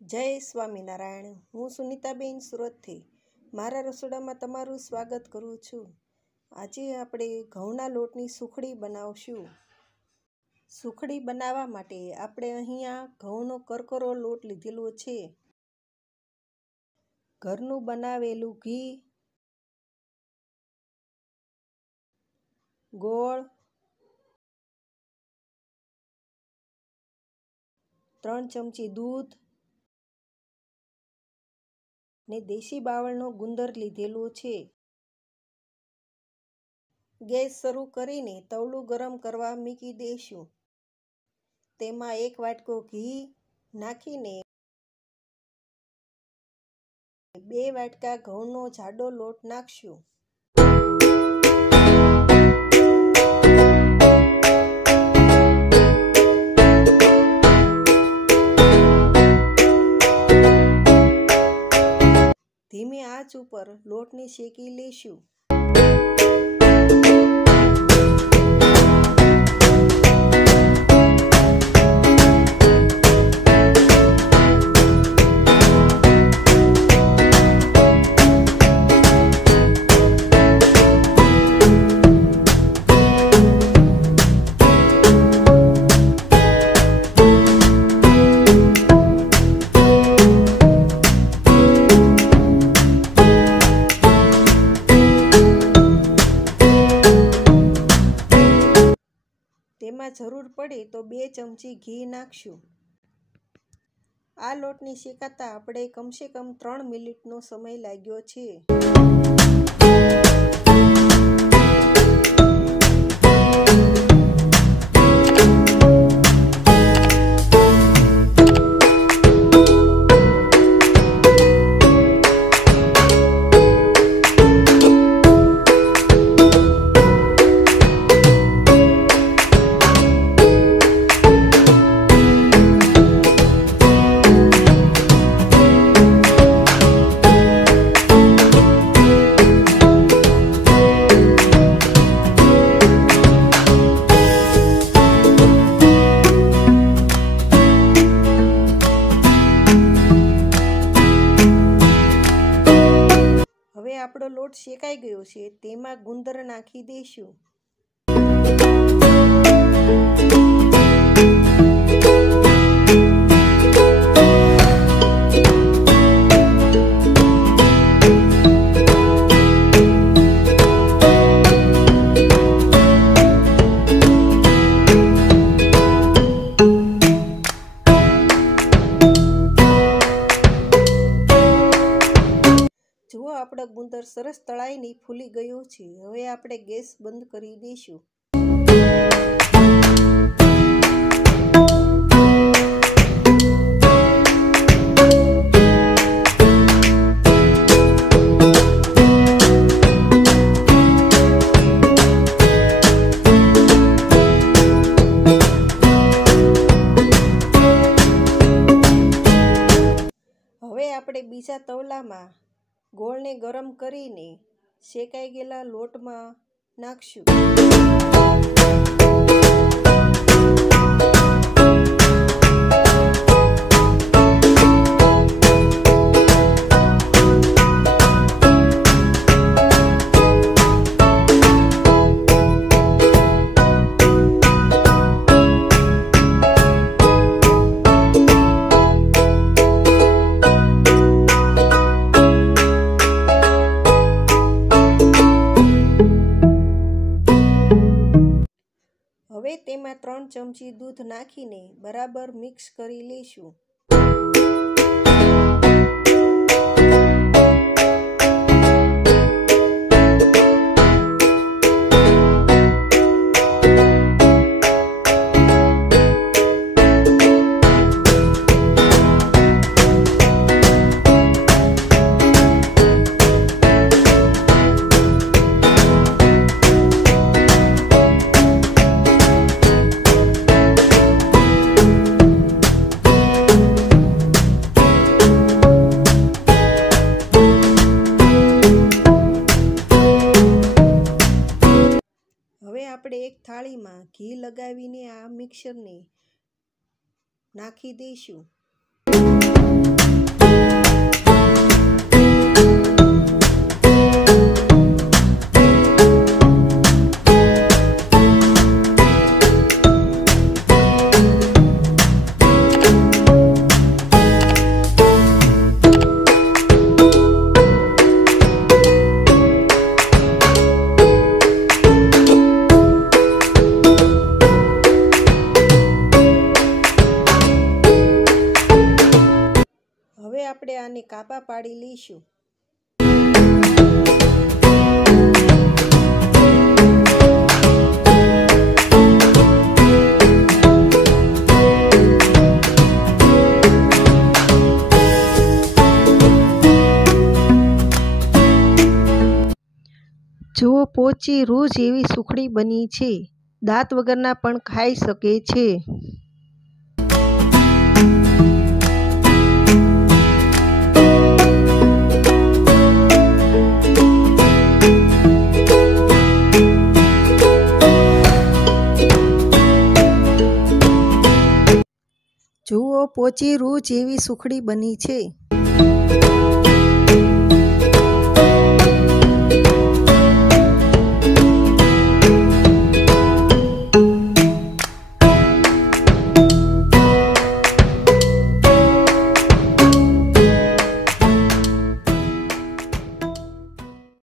जय स्वामीनारायण। हूँ सुनीता बेन सूरत थी मारा रसोड़ा में तमारू स्वागत करूँ छूँ। आज आपणे घऊना लोटनी सुखड़ी बनावशुं। सुखड़ी बनावा माटे आपणे अहींया घऊनो करकरो लोट लीधेलो छे। घरनुं बनावेलुं घी, गोळ, 3 चमची दूध ने देशी बावळनो गुंદર लीधेलो छे। गैस शरू करीने तवलुं गरम करवा मूकी देशुं। तेमां 1 वाटको घी नाखीने 2 वाटका घऊनो जाडो लोट नाखशुं। धीमी आंच पर लोटने शेकी लेशुं। तेमां जरूर पड़े तो 2 चमची घी नाखशुं। आ लोटने शेकाता आपणे कम से कम 3 मिनिटनो समय लाग्यो छे। હવે આપણો લોટ શેકાઈ ગયો છે, તેમાં ગુંદર નાખી દઈશું। જુઓ આપણો ગુંદર સરસ તળાઈને ફૂલી ગયો છે। હવે આપણે ગેસ બંધ કરી દઈશું। હવે આપણે બીજા તવલામાં ગોળને ગરમ કરીને શેકાઈ ગયેલા લોટમાં નાખશું। હવે તેમાં 3 ચમચી દૂધ નાખીને બરાબર મિક્સ કરી લઈશું। આપણે એક થાળીમાં ઘી લગાવીને આ મિક્સરને નાખી દઈશું। હવે આપણે આને કાપા પાડી લઈશું. જુઓ, પોચી રૂ જેવી સુખડી બની છે. દાંત વગરના પણ ખાઈ શકે છે. જુઓ, પોચી રૂ જેવી સુખડી બની છે.